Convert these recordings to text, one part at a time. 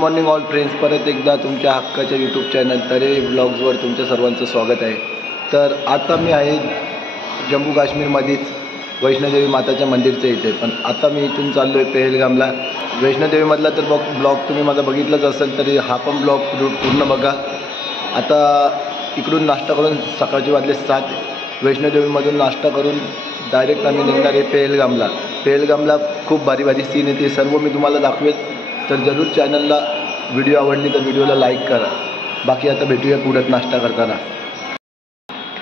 Morning all friends, परत एकदा तुमच्या हक्काच्या यूट्यूब चॅनल तरे व्लॉग्सवर तुमच्या सर्वांचं स्वागत आहे. तर आता मी आहे जम्मू काश्मीरमध्येच वैष्णोदेवी माताच्या मंदिरच्या इथे. पण आता मी इथून चाललो आहे पेहलगामला. वैष्णोदेवीमधला तर ब्लॉग तुम्ही माझा बघितलाच असेल, तरी हा पण ब्लॉग पूर्ण बघा. आता इकडून नाश्ता करून सकाळचे वाजले 7. वैष्णोदेवीमधून नाश्ता करून डायरेक्ट आम्ही निघणार आहे पेहलगामला. पेहलगामला खूप भारी भारी सीन येते, सर्व मी तुम्हाला दाखवेल. तर जरूर चॅनलला व्हिडिओ आवडली तर व्हिडिओला लाईक करा. बाकी आता भेटूया पुढं नाश्ता करताना.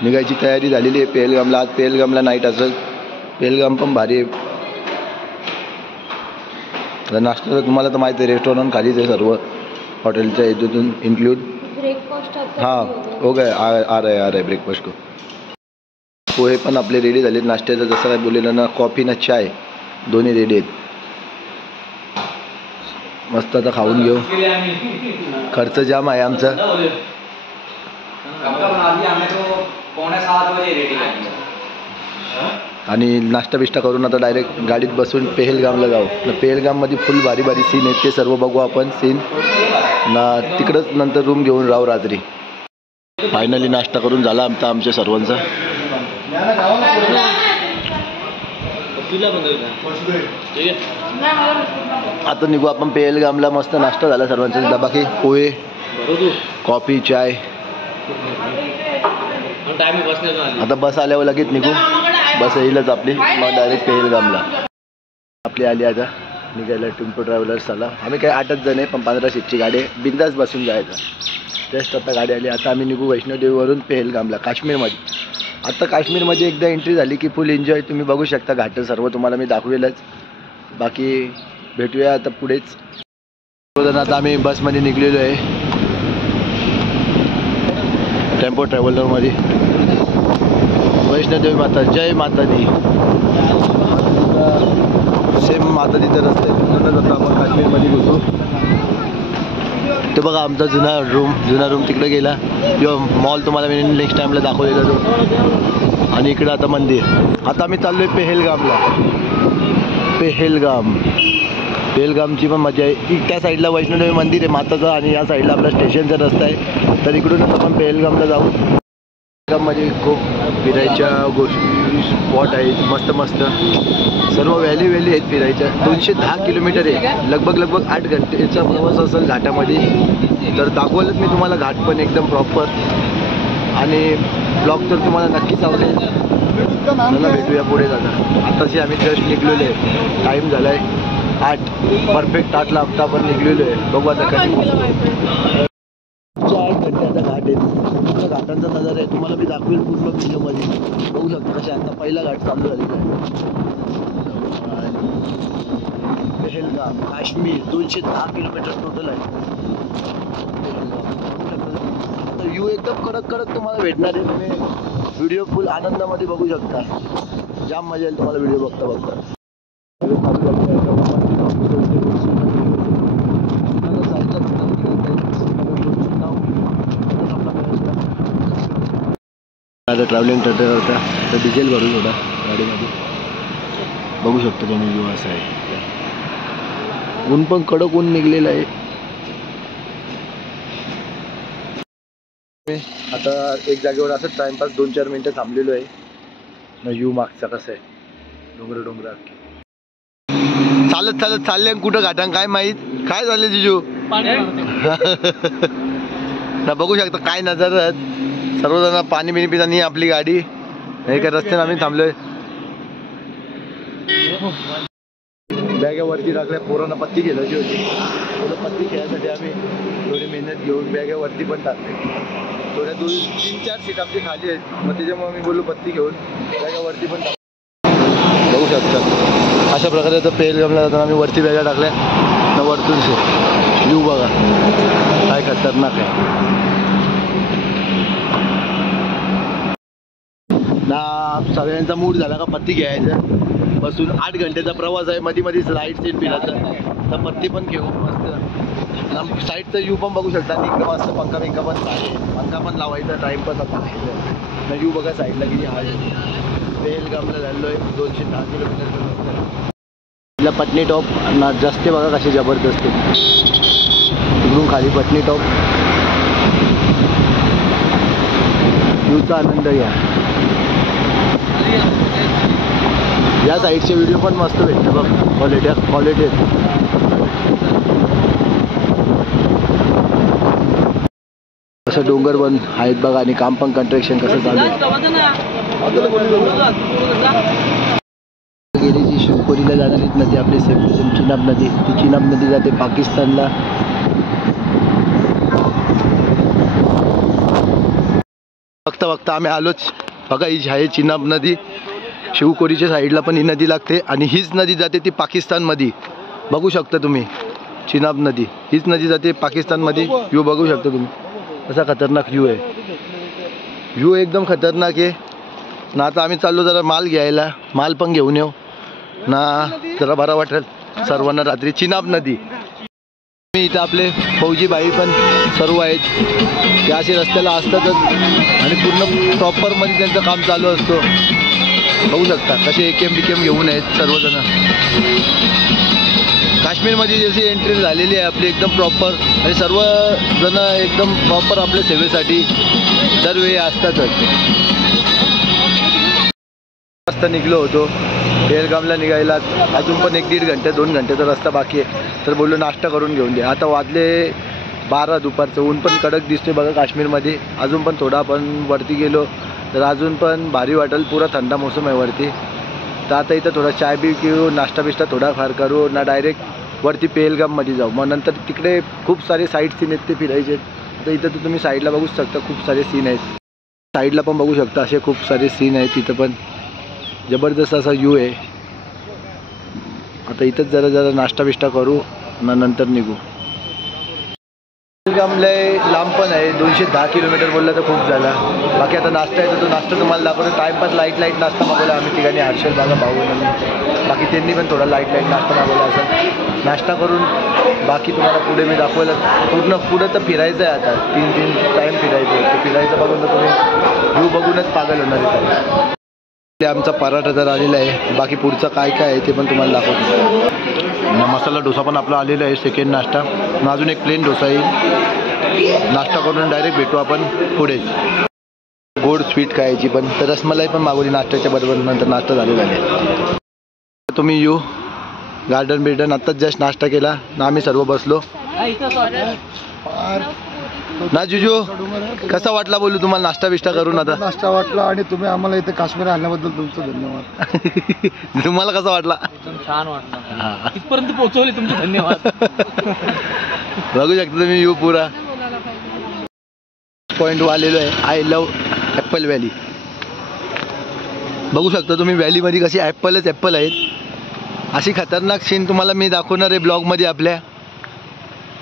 निघायची तयारी झालेली आहे पेहलगामला. आज पेहलगामला नाईट असेल. पेहलगाम पण भारी आहे. नाश्ता तर तुम्हाला तर माहिती आहे, रेस्टॉरंट खालीच आहे सर्व हॉटेलच्या याच्यातून इन्क्लूड. हाँ हो गए, आ रहा है ब्रेकफास्ट को. पोहे पण आपले रेडी झालेत नाश्त्याचं. जसं काय बोललेलं ना, कॉफी ना चाय दोन्ही रेडी आहेत. मस्त आता खाऊन घेऊ. खर्च जाम आहे आमचा. आणि नाश्ता बिष्टा करून आता डायरेक्ट गाडीत बसून पेहलगामला जाऊ. पेहलगाममध्ये फुल भारी भारी सीन आहेत, ते सर्व बघू आपण सीन ना. तिकडंच नंतर रूम घेऊन राहू रात्री. फायनली नाश्ता करून झाला आमच्या सर्वांचा. आता निघू आपण पेहलगामला. मस्त नाश्ता झाला सर्वांचा. डबाकी पोहे, कॉफी, चाय. आता बस आल्यावर लगेच निघू. बस येईलच आपली, मग डायरेक्ट पेहलगामला आपली आली. आता निघायला टेम्पो ट्रॅव्हलर्स आला. आम्ही काय 8च जण आहे, पण 15 सीटची गाडी आहे. बिंदास बसून जायचं. जस्ट आता गाडी आली. आता आम्ही निघू वैष्णोदेवीवरून पेहलगामला, काश्मीरमध्ये. आता काश्मीरमध्ये एकदा एंट्री झाली की फुल एन्जॉय. तुम्ही बघू शकता घाट सर्व तुम्हाला मी दाखवेलच. बाकी भेटूया आता पुढेच. आता आम्ही बसमध्ये निघलेलो आहे, टेम्पो ट्रॅव्हलरमध्ये. वैष्णोदेवी माता, जय माता दी. सेम माता दीचा रस्ता आहे. आता आपण काश्मीरमध्ये घुसू. ते बघा आमचा जुना रूम तिकडे गेला. यो मॉल तुम्हाला मी नेक्स्ट टाईमला दाखवलेला तो. आणि इकडं आता मंदिर. आता आम्ही चाललो आहे पेहलगामला. पेहलगामची पण मजा आहे. त्या साईडला वैष्णोदेवी मंदिर आहे माताचं, आणि या साईडला आपला स्टेशनचा रस्ता आहे. तर इकडूनच आपण पेहलगामला जाऊ. पेहलगाममध्ये खूप फिरायच्या गोष्टी स्पॉट आहेत, मस्त मस्त सर्व व्हॅली आहेत फिरायच्या. 210 किलोमीटर आहे. लगभग 8 घंटेचा प्रवास असेल घाटामध्ये. तर दाखवलंच मी तुम्हाला घाट पण एकदम प्रॉपर. आणि ब्लॉग तर तुम्हाला नक्कीच आवडेल. मला भेटूया पुढे जाता. आताशी आम्ही जस्ट निघलेलो आहे. टाईम झाला आहे 8. परफेक्ट 8ला हप्ता आपण निघलेलो आहे. बघू आता कधी 8 घंट्याचा घाट आहे. पूर्ण घाटांचा नजारा आहे. तुम्हाला मी दाखवेल पूर्ण व्हिडिओमध्ये. बघू शकता कशा आता पहिला घाट चालू झालेला आहे. पेहलगाम काश्मीर 210 किलोमीटर टोटल आहे. आता व्यू एकदम कडक तुम्हाला भेटणार आहे. तुम्ही व्हिडिओ फुल आनंदामध्ये बघू शकता. जाम मजा येईल तुम्हाला व्हिडिओ बघता. आता ट्रॅव्हलिंग करता तर डिझेल भरून होता गाडीमध्ये. बघू शकतो तुम्ही व्ह्यू असा आहे. ऊन पण कडक ऊन निघलेलं आहे. आता एक जागेवर असं टाइमपास 2-4 मिनटं थांबलेलो आहे ना. व्ह्यू मागचा कसं आहे, डोंगर चालत चालले कुठं घाटांग काय माहीत. काय झालं जिजू ना. बघू शकता काय नजर. सर्वजण पाणी बिणी पिता नाही. आपली गाडी एका रस्त्याने आम्ही थांबलोय. बॅगा वरती टाकल्या. पोरांना पत्ती खेळायची होती. पत्ती खेळायसाठी आम्ही थोडी मेहनत घेऊन बॅगा वरती पण टाकले. थोड्या 2-3-4 सीट आमची खाली आहेत. मग त्याच्यामुळे मी बोललो पत्ती घेऊन बॅगा वरती पण टाकले. बघू शकता अशा प्रकारे तर पेहलगामला जाताना आम्ही वरती बॅगा टाकल्या ना. वरतून व्ह्यू बघा काय खतरनाक आहे ना. सगळ्यांचा मूड झाला का पत्ती घ्यायचं. बसून 8 घंट्याचा प्रवास आहे. मध्ये लाईट सीट फिरायचं तर पत्ती पण घेऊ. मस्त साईडचा व्ह्यू पण बघू शकता. इकडं मस्त पंखा पण लावायचा. टाईम पण ना. व्ह्यू बघा साईडला किती आहे. पेहलगामला झालो आहे. 210 किलोमीटर. पत्नी टॉप ना. रस्ते बघा कसे जबरदस्त. तिकडून खाली पटनी टॉप. व्ह्यूचा आनंद घ्या. या साईडचे व्हिडिओ पण मस्त भेटते बघ. क्वालिटी असं डोंगर पण आहेत बघा. आणि काम पण कन्स्ट्रक्शन कसं चालू आहे. गेली जी शिवकोरीला जाणारी नदी आपली सेफ्टी चिनाब नदी, ती चिनाब नदी जाते पाकिस्तानला. बघता आम्ही आलोच बघा. ही आहे चिनाब नदी. शिवकोरीच्या साईडला पण ही नदी लागते आणि हीच नदी जाते ती पाकिस्तानमध्ये. बघू शकता तुम्ही चिनाब नदी. हीच नदी जाते पाकिस्तानमध्ये. व्ह्यू बघू शकता तुम्ही. असा खतरनाक व्ह्यू आहे. व्ह्यू एकदम खतरनाक आहे ना. आता आम्ही चाललो जरा माल घ्यायला. माल पण घेऊन येऊ ना, जरा बरं वाटेल सर्वांना रात्री. चिनाब नदी. इथं आपले फौजी बाई पण सर्व आहेत. ते असे रस्त्याला असतातच आणि पूर्ण प्रॉपरमध्ये त्यांचं काम चालू असतो. बघू शकता कसे AKM BKM घेऊन आहेत सर्वजण. काश्मीरमध्ये जशी एंट्री झालेली आहे आपली एकदम प्रॉपर. आणि सर्वजण एकदम प्रॉपर आपल्या सेवेसाठी दरवेळी असतातच. रस्ता निघलो होतो बेलगामला निघायला. अजून पण 1-1.5 घंटे 2 घंटेचा रस्ता बाकी आहे. तर बोललो नाश्ता करून घेऊन दे. आता वाजले 12 दुपारचं. ऊन पण कडक दिसतोय बघा काश्मीरमध्ये. अजून पण थोडा आपण वरती गेलो तर अजून पण भारी वाटेल. पुरा थंडा मोसम आहे वरती. तर आता इथं थोडा चाय बी घेऊ, नाश्ता बिष्टा थोडाफार करू ना, डायरेक्ट वरती पेहलगाममध्ये जाऊ. मग नंतर तिकडे खूप सारे साईट सीन आहेत ते फिरायचे. तर इथं तर तुम्ही साईडला बघू शकता खूप सारे सीन आहेत. साईडला पण बघू शकता असे खूप सारे सीन आहेत. तिथं पण जबरदस्त असा व्ह्यू आहे. आता इथंच जरा नाश्ता बिष्टा करू ना, नंतर निघू. पेहलगामला लांब पण आहे. 210 किलोमीटर बोललं तर खूप झाला. बाकी आता नाश्ता आहे तर तो नाश्ता तुम्हाला दाखवतो. टाईमपास लाईट नाश्ता मागवला आम्ही तिघांनी. हर्षल बागा भाऊ आणि बाकी त्यांनी पण थोडा लाईट नाश्ता मागवला असं. नाश्ता करून बाकी तुम्हाला पुढे मी दाखवलं. पूर्ण पुढं तर फिरायचं आहे. आता 3 टाईम फिरायचं आहे. ते फिरायचं बघून तर तुम्ही व्ह्यू बघूनच पागल होणार आहे. ते आमचा पराठा तर आलेला आहे. बाकी पुढचं काय आहे ते पण तुम्हाला दाखवतो. मसाला डोसा पण आपला आलेला आहे. सेकंड नाश्ता. अजून एक प्लेन डोसा येईल. नाश्ता करून डायरेक्ट भेटू आपण पुढे. गोड स्वीट खायची पण. तर रसमलाई पण मागवली नाश्त्याच्या बरोबर. नंतर नाश्ता झालेला आहे. तुम्ही येऊ गार्डन बिर्डन. आत्ताच जस्ट नाश्ता केला ना आम्ही सर्व बसलो ना. जुजू कसा वाटला बोलू तुम्हाला नाश्ता बिष्टा करून? आता नाश्ता वाटला आणि तुम्ही आम्हाला इथे काश्मीर आणल्याबद्दल तुमचं धन्यवाद. तुम्हाला कसा वाटला? छान वाटलं. इथपर्यंत पोहोचवले तुमचे धन्यवाद. बघू शकता तुम्ही व्ह्यू पुरा. पॉईंट आलेलो आहे. I love Apple valley. बघू शकता तुम्ही व्हॅलीमध्ये कशी ॲपल आहेत. अशी खतरनाक सीन तुम्हाला मी दाखवणार आहे ब्लॉगमध्ये आपल्या.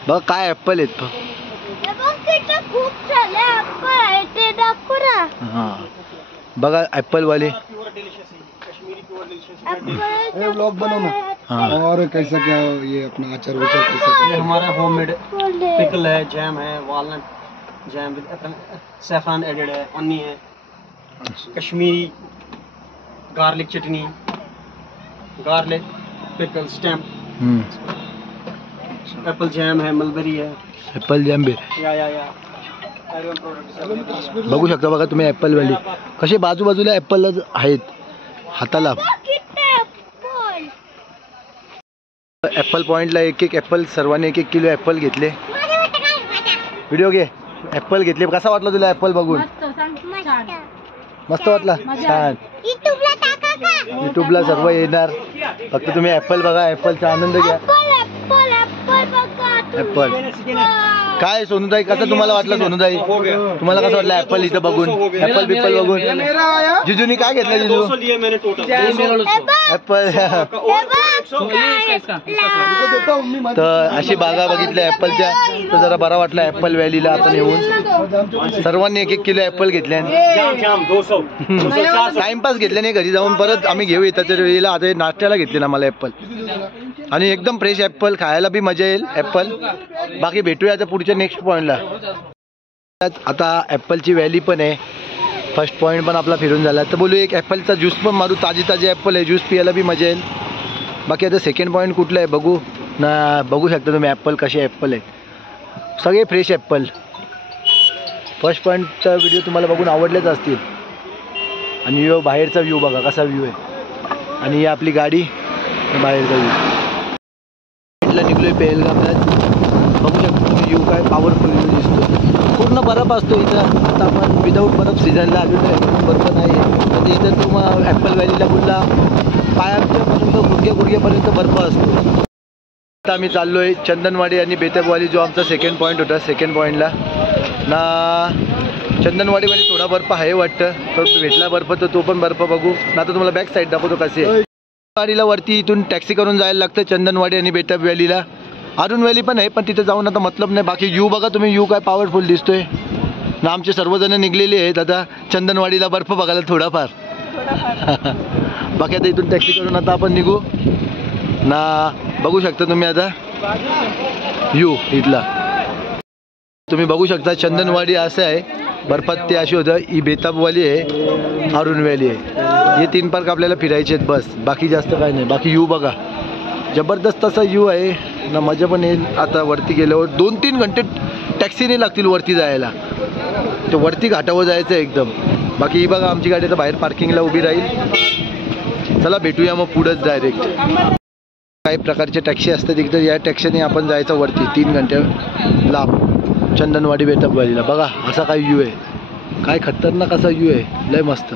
बघा काय ॲपल आहेत. हां बघा ॲपलवाले. Blog banana. हाँ और कैसा क्या ये अपना अचार विचार कैसा? ये हमारा होममेड पिकल है, जैम है, वॉलनट जैम विद सैफरान एडेड है, अन्नी है, कश्मीरी गार्लिक चटनी, गार्लिक पिकल स्टैम्प, एप्पल जैम है, मलबेरी है, ॲपल जॅम बी. या बघू शकता बघा तुम्ही ॲपलवाली कसे बाजूबाजूला ॲपल आहेत हाताला. ॲपल पॉईंटला एक ॲपल सर्वांनी 1 किलो ॲपल घेतले. व्हिडिओ घे. ॲपल घेतले. कसा वाटला तुला ॲपल बघून? मस्त वाटला. छान. युट्यूबला सर्व येणार. फक्त तुम्ही ॲपल बघा. ॲपलचा आनंद घ्या. ॲपल काय सोनूताई कसं तुम्हाला वाटलं? सोनूताई तुम्हाला कसं वाटलं ॲपल इथं बघून? ॲपल बिपल बघून जिजूनी काय घेतलं? जिजू ॲपल. तर अशी बागा बघितल्या ॲपलच्या. तर जरा बरा वाटला ॲपल व्हॅलीला आपण येऊन. सर्वांनी 1 किलो ॲपल घेतले. टाइमपास घेतल्याने घरी जाऊन परत आम्ही घेऊ येतात वेळेला. आता नाश्त्याला घेतले ना मला ॲपल. आणि एकदम फ्रेश ॲपल. खायला बी मजा येईल ॲपल. बाकी भेटूया आता पुढच्या नेक्स्ट पॉईंटला. आता ॲपलची व्हॅली पण आहे. फर्स्ट पॉईंट पण आपला फिरून झाला. तर बोलू एक ॲपलचा ज्यूस पण मारू. ताजी ॲपल आहे. ज्यूस पियाला बी मजा येईल. बाकी आता सेकंड पॉईंट कुठला आहे बघू ना. बघू शकता तुम्ही ॲपल कसे ॲपल आहेत. सगळे फ्रेश ॲपल. फर्स्ट पॉईंटचा व्हिडिओ तुम्हाला बघून आवडलेच असतील. आणि व्ह्यू बाहेरचा व्ह्यू बघा कसा व्ह्यू आहे. आणि ही आपली गाडी बाहेरचा व्ह्यू. इथला निघलोय पेहलगामला. बघू शकता तुम्ही व्ह्यू काय पॉवरफुल व्ह्यू दिसतो. पूर्ण बर्फ असतो इथं. आता आपण विदाऊट बर्फ सीझनला आलेलो आहे. बर्फ नाही म्हणजे इथं तुम्हाला ॲपल व्हॅलीला कुठला पायापर्यंत गुडघ्यापर्यंत बर्फ असतो. आता आम्ही चाललो आहे चंदनवाडी आणि बेतबवाली, जो आमचा सेकंड पॉईंट होता. सेकंड पॉईंटला ना चंदनवाडीमध्ये थोडा बर्फ आहे वाटतं. तो भेटला बर्फ तर तो पण बर्फ बघू ना. आता तुम्हाला बॅक साईड दाखवतो कसे आहे. वाडीला वरती इथून टॅक्सी करून जायला लागतं चंदनवाडी आणि बेतब व्हॅलीला. अरुण व्हॅली पण आहे पण तिथे जाऊन आता मतलब नाही. बाकी व्ह्यू बघा तुम्ही, व्ह्यू काय पॉवरफुल दिसतोय ना. आमचे सर्वजण निघलेले आहेत आता चंदनवाडीला बर्फ बघायला थोडाफार. बाकी आता इथून टॅक्सी करून आता आपण निघू ना. बघू शकता तुम्ही आता व्ह्यू इथला. तुम्ही बघू शकता चंदनवाडी असं आहे, बर्फात ते अशी होतं. ही बेताबवाली आहे, अरुण व्हॅली आहे. हे 3 पार्क आपल्याला फिरायचे आहेत बस, बाकी जास्त काय नाही. बाकी व्ह्यू बघा जबरदस्त असा व्ह्यू आहे ना. मजा पण येईल. आता वरती गेल्यावर 2-3 घंटे टॅक्सीने लागतील वरती जायला. ते वरती घाटावर जायचं आहे एकदम. बाकी ही बघा आमची गाडी आता बाहेर पार्किंगला उभी राहील. चला भेटूया मग पुढंच डायरेक्ट. काही प्रकारचे टॅक्सी असतात तिकडे, या टॅक्सीने आपण जायचं वरती 3 घंटे लांब चंदनवाडी बेतबवालीला. बघा असा काय व्ह्यू आहे, काय खतरनाक असा व्ह्यू आहे, लय मस्त.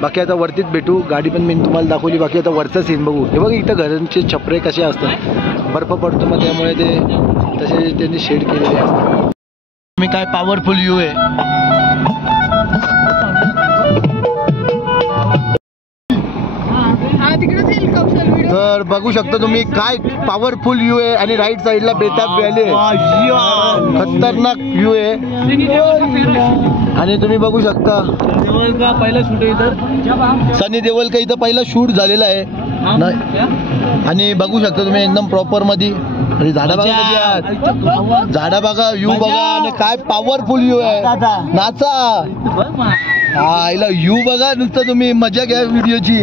बाकी आता वरतीच भेटू. गाडी पण मी तुम्हाला दाखवली. बाकी आता वरचा सीन बघू. हे बघ इथं घरांचे छपरे कसे असतात, बर्फ पडतो मग त्यामुळे ते तसे त्यांनी शेड केलेले असतात. मी काय पॉवरफुल व्ह्यू आहे. तर बघू शकता तुम्ही काय पॉवरफुल व्ह्यू आहे. आणि राईट साईडला बेताब व्हॅली आहे, खतरनाक व्ह्यू आहे. आणि तुम्ही बघू शकता पहिला शूट आहे इथं, सनी देओल का इथं पहिला शूट झालेला आहे. आणि बघू शकता तुम्ही एकदम प्रॉपर मध्ये. आणि झाडा बघा, झाडा बघा, व्ह्यू बघा. आणि काय पॉवरफुल व्ह्यू आहे. नाचा हा इला व्ह्यू बघा नुसतं. तुम्ही मजा घ्या व्हिडिओची.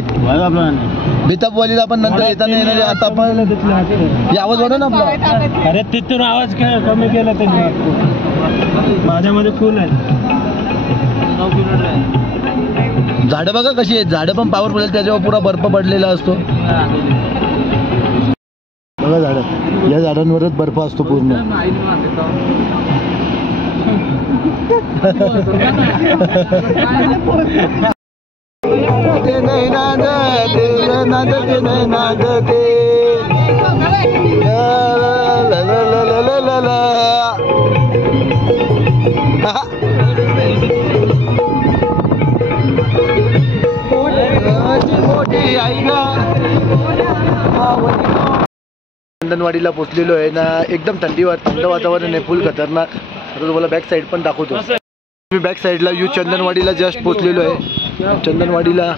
बेताबवालीला आपण नंतर येताना येणार. आता आपण हे आवाज वाढव ना आपला. अरे तिथून आवाज कमी केला त्यांनी. माझ्यामध्ये फुल आहे. झाडं बघा कशी आहेत. झाडं पण पॉवरफुल आहेत, त्याच्यावर पुरा बर्फ पडलेला असतो. बघा झाडं, या झाडांवरच बर्फ असतो पूर्ण. चंदनवाडीला पोचलेलो आहे ना. एकदम थंड वातावरण आहे, फुल खतरनाक. आता तुम्हाला बॅक साईड पण दाखवतो. मी बॅक साईडला व्ह्यू चंदनवाडीला जस्ट पोचलेलो आहे. चंदनवाडीला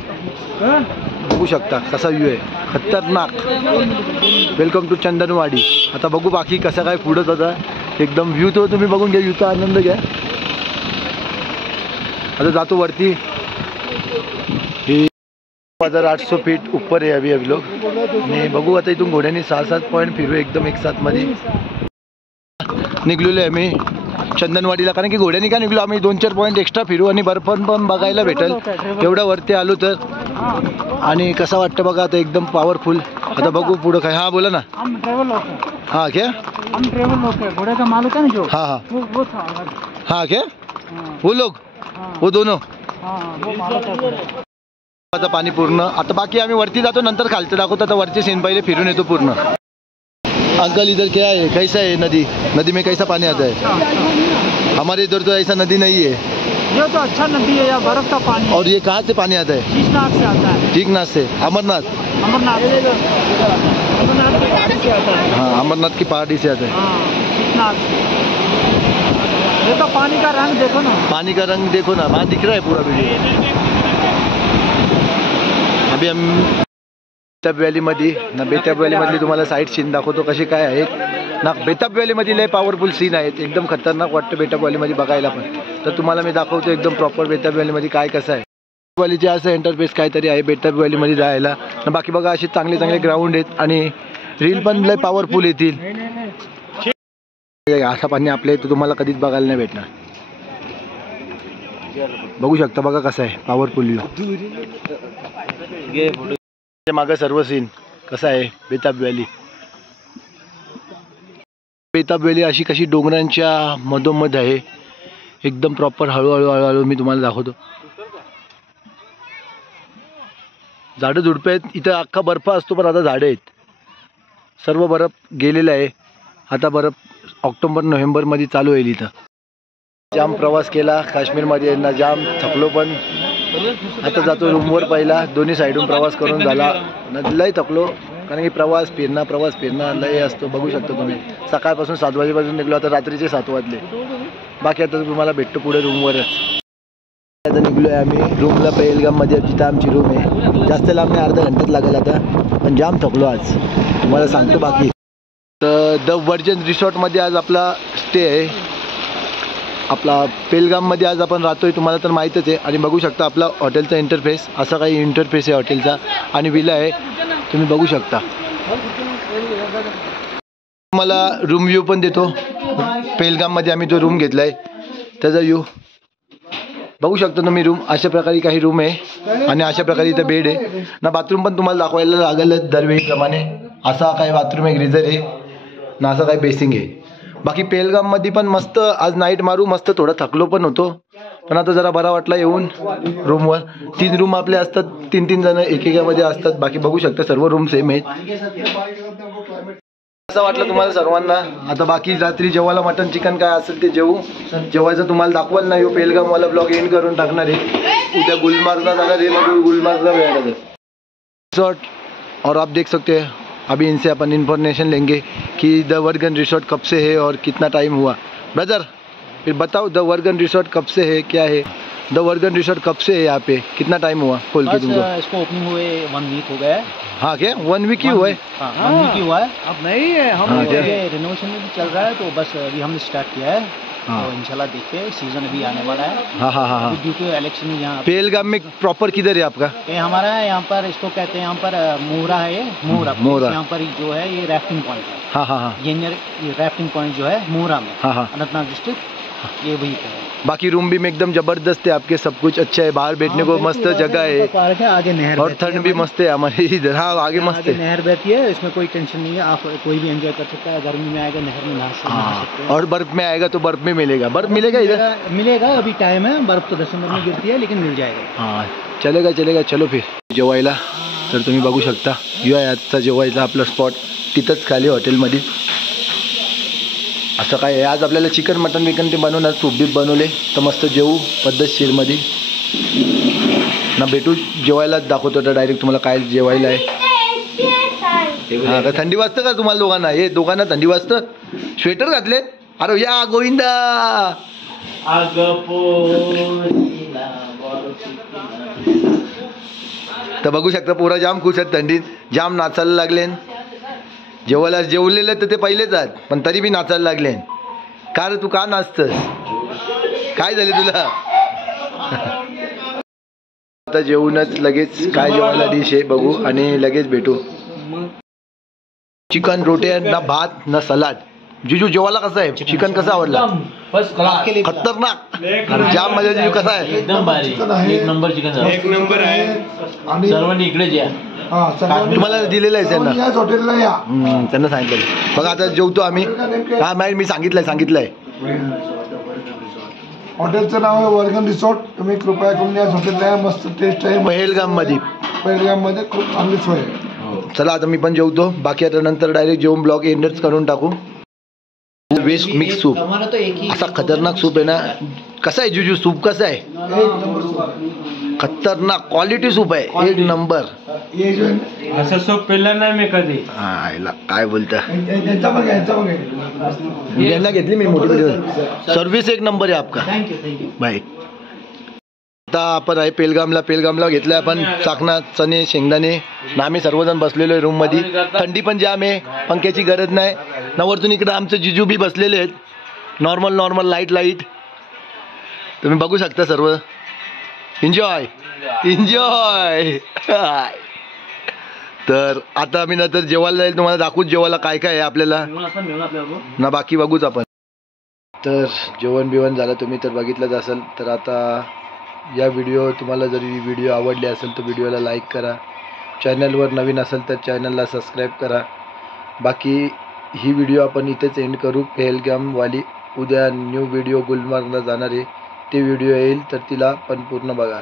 बघू शकता कसा व्ह्यू आहे, खतरनाक. Welcome to Chandanwadi. आता बघू बाकी कसं काय पुढं होता. एकदम व्ह्यू तो तुम्ही बघून घ्या, व्ह्यूचा आनंद घ्या. आता जातो वरती. 1800 फीट ऊपर है अभी लोग. आणि बघू आता इथून घोड्याने 6-7 पॉईंट फिरू एकदम एक साथ मध्ये. निघलेलो आहे आम्ही चंदनवाडीला, कारण की घोड्याने का निघलो आम्ही. 2-4 पॉईंट एक्स्ट्रा फिरू आणि बर्फ पण बघायला भेटेल. एवढं वरती आलो तर. आणि कसं वाटतं बघा आता, एकदम पॉवरफुल. आता बघू पुढं काय. हाँ बोला ना. हाँ क्या हम ट्रेवल लोग है, घोड़े का मालिक है ना जो, हाँ हाँ वो था। हाँ क्या वो लोग, वो दोनों. वो मालिक है. आता पाणी पूर्ण. आता बाकी आम्ही वरती जातो, नंतर खालचं दाखवतो. आता वरचे सीन पहिले फिरून येतो पूर्ण. अंकल इधर क्या है, कैसा है नदी, नदी में कैसा पानी आता है? हमारे इधर तो ऐसा नदी नहीं है. ये तो अच्छा नदी है, या बर्फ का पानी. और ये कहाँ से पानी आता है? शीशनाग से आता है. ठीकनाथ से, अमरनाथ. अमरनाथ की पहाड़ी से आता है. हाँ अमरनाथ की पहाड़ी से आता है. हाँ शीशनाग. ये तो पानी का रंग देखो ना, पानी का रंग देखो ना, वहाँ दिख रहा है पूरा वीडियो. अभी हम बेताब व्हॅलीमध्ये ना, बेताब व्हॅलीमधली तुम्हाला साईट सीन दाखवतो कसे काय आहेत ना. बेताब व्हॅलीमध्ये लय पॉवरफुल सीन आहेत, एकदम खतरनाक वाटतं बेताब व्हॅलीमध्ये बघायला पण. तर तुम्हाला मी दाखवतो एकदम प्रॉपर बेताब व्हॅलीमध्ये काय कसं आहे. व्हॅलीचे असं इंटरफेस काहीतरी आहे बेताब व्हॅलीमध्ये जायला. बाकी बघा असे चांगले चांगले ग्राउंड आहेत आणि रील पण लय पॉवरफुल येतील. असं पाणी आपल्या इथं तुम्हाला कधीच बघायला नाही भेटणार. बघू शकता बघा कसं आहे पॉवरफुल व्ह्यू. मागं सर्व सीन कसं आहे बेताब व्हॅली. बेताब व्हॅली अशी कशी डोंगरांच्या मधोमध आहे, एकदम प्रॉपर. हळूहळू हळूहळू मी तुम्हाला दाखवतो. झाडं झुडपे आहेत इथं, अख्खा बर्फ असतो पण आता झाडं आहेत. सर्व बर्फ गेलेलं आहे. आता बर्फ ऑक्टोबर नोव्हेंबरमध्ये चालू होईल. इथं जाम प्रवास केला काश्मीरमध्ये ना, जाम थकलो पण आता जातो रूमवर. पहिला दोन्ही साईडून प्रवास करून झाला ना, लय थकलो कारण की प्रवास फिरणं लय असतो. बघू शकता तुम्ही सकाळपासून 7 वाजेपासून निघलो, आता रात्रीचे 7 वाजले. बाकी आता तुम्हाला भेटतो पुढे रूमवरच. आता निघलो आहे आम्ही रूमला पहलगाममध्ये, जिथं आमची रूम आहे. जास्त लांब नाही, अर्धा घंट्यात लागेल आता, पण जाम थकलो आज तुम्हाला सांगतो. बाकी तर द वर्जन रिसॉर्टमध्ये आज आपला स्टे आहे. आपला पेलगाममध्ये आज आपण राहतोय तुम्हाला तर माहीतच आहे. आणि बघू शकता आपला हॉटेलचा इंटरफेस, असा काही इंटरफेस आहे हॉटेलचा. आणि विला आहे तुम्ही बघू शकता. मला रूम व्ह्यू पण देतो. पेलगाममध्ये आम्ही जो रूम घेतला आहे त्याचा व्ह्यू बघू शकता तुम्ही. रूम अशा प्रकारे काही रूम आहे आणि अशा प्रकारे इथं बेड आहे ना. बाथरूम पण तुम्हाला दाखवायला लागेल दरवेळीप्रमाणे. असा काही बाथरूम आहे, ग्रीझर आहे ना, असं काही बेसिंग आहे. बाकी पेलगाममध्ये पण मस्त आज नाईट मारू. मस्त थोडा थकलो पण होतो, पण आता जरा बरा वाटला येऊन रूमवर. 3 रूम आपले असतात, 3 जण एकेकामध्ये असतात. बाकी बघू शकता सर्व रूम सेम आहेत. असं वाटलं तुम्हाला सर्वांना. आता बाकी रात्री जेवायला मटन चिकन काय असेल ते जेवू. जेवायचं तुम्हाला दाखवाल ना, यो पेलगामवाला ब्लॉग एंड करून टाकणार आहे. उद्या गुलमार्गला जाणार आहे, मग गुलमार्गला वेळाला रिसॉर्ट. और आप देख सकते हैं अभी इनसे अपन इन्फॉर्मेशन लेंगे कि द वर्गन रिसॉर्ट कब से है और कितना टाइम हुआ. ब्रदर फिर बताओ द वर्गन रिसॉर्ट कब से है, क्या है द वर्गन रिसॉर्ट, कब से है यहाँ पे, कितना टाइम हुआ खोल के तुमको. इसको ओपनिंग हुए 1 वीक हो गया है. हाँ क्या 1 वीक ही हुआ है. 1 वीक ही हुआ है. अब नहीं है, हम हाँ, क्या? ये रिनोवेशन में भी चल रहा है, तो बस अभी हमने स्टार्ट किया है. हाँ. तो इंशाल्लाह देखते हैं, सीजन अभी आने वाला है. हाँ हाँ हाँ हाँ. ड्यू टू इलेक्शन यहाँ पेलगाम में प्रॉपर किधर है आपका. ये हमारा है, यहाँ पर इसको कहते हैं यहाँ पर मोहरा है. ये मोहरा मोहरा. यहाँ पर जो है ये राफ्टिंग पॉइंट है. हाँ हाँ हाँ ये राफ्टिंग पॉइंट जो है मोहरा में, हाँ हाँ. अनंतनाग डिस्ट्रिक्ट, ये वही पे है. बाकी रूम भी में एकदम जबरदस्त है आपके, सब कुछ अच्छा है. बाहर बैठने को मस्त जगह है पार्क है, आगे नहर और बहती है ठंड भी हमारी. मस्त है हमारे इधर. हाँ आगे मस्त आगे है. नहर बहती है, इसमें कोई टेंशन नहीं है. आप कोई भी एंजॉय कर सकता है. गर्मी में आएगा नहर में नहा सकते हैं. और बर्फ में आएगा तो बर्फ में मिलेगा. बर्फ मिलेगा इधर. मिलेगा, अभी टाइम है. बर्फ तो दिसंबर में गिरती है, लेकिन मिल जाएगा. हां चलेगा चलेगा. चलो फिर जेवायला. तर तुम्ही बघू शकता यो आहे आजचा जेवायचा आपला स्पॉट, तिथंच खाली हॉटेलमध्ये. असं काय आहे आज आपल्याला चिकन मटन विकन ते बनवणार, सूप बीप बनवले तर मस्त जेवू पद्धतशीरमध्ये ना. भेटू जेवायलाच दाखवतो तर डायरेक्ट तुम्हाला काय जेवायला आहे. हां का थंडी वाजतं का तुम्हाला दोघांना. हे दोघांना थंडी वाजतं. स्वेटर घातले. अरे या गोविंदा. तर बघू शकता पोरा जाम खुश आहेत, थंडीत जाम नाचायला लागले. जेवायला जेवलेलं तर ते पहिलेच आहेत, पण तरी बी नाचायला लागले. का रे तू का नाचतस, काय झाले तुला. आता जेवूनच लगेच काय जेवायला डिश आहे बघू आणि लगेच भेटू. चिकन रोटी ना, भात ना, सलाड. जिजू जेवायला कसं आहे, चिकन कसं आवडला. खतरनाक. जाम मजा. जिजू कसा आहे. एकदम भारी, एक नंबर चिकन, एक नंबर आहे. सर्वांनी इकडेच या. तुम्हाला दिलेलं आहे त्यांना. याच हॉटेलला या. त्यांना सांगितलं. बघा आता जेवतो आम्ही. हा मी सांगितलंय. हॉटेलचं नाव आहे वर्गन रिसॉर्ट. तुम्ही कृपया करून याच हॉटेलला या. मस्त टेस्ट आहे. पहलगाममध्ये खूप चांगली सोय आहे. चला आता मी पण जेवतो. बाकी आता नंतर डायरेक्ट जेवून ब्लॉग एंडच करून टाकू. वेस्ट मिक्स सूप, असा खतरनाक सूप आहे ना. कसा आहे जुजू सूप, कसा आहे. खतरनाक क्वालिटी सूप आहे, 1 नंबर. असं सूप पिलं नाही मी कधी. हा काय बोलता. यांचा बघा. यांना घेतली मी मोठी. सर्व्हिस 1 नंबर आहे आपका. थँक्यू. बाय. आता आपण आहे पेलगामला घेतलं आपण चाकणा, चणे, शेंगदाणे ना. आम्ही सर्वजण बसलेलो आहे रूममध्ये. थंडी पण जाम आहे, पंख्याची गरज नाही ना. वरतून इकडे आमचं जिजू बी बसलेले आहेत. नॉर्मल लाईट तुम्ही बघू शकता सर्व. एन्जॉय. तर आता आम्ही नंतर जेवायला जाईल, तुम्हाला दाखवूच जेवायला काय काय आहे आपल्याला ना. बाकी बघूच आपण. तर जेवण बिवण झालं तुम्ही तर बघितलंच असेल. तर आता या तुम्हाला जर ही व्हिडिओ आवडली असेल तर व्हिडिओला लाईक करा. चॅनलवर नवीन असेल तर चॅनलला सबस्क्राईब करा. बाकी ही व्हिडिओ आपण इथेच एंड करू. पहलगामवाली उद्या न्यू व्हिडिओ गुलमर्गला जाणार आहे, ते व्हिडिओ येईल तर तिला पण पूर्ण बघा.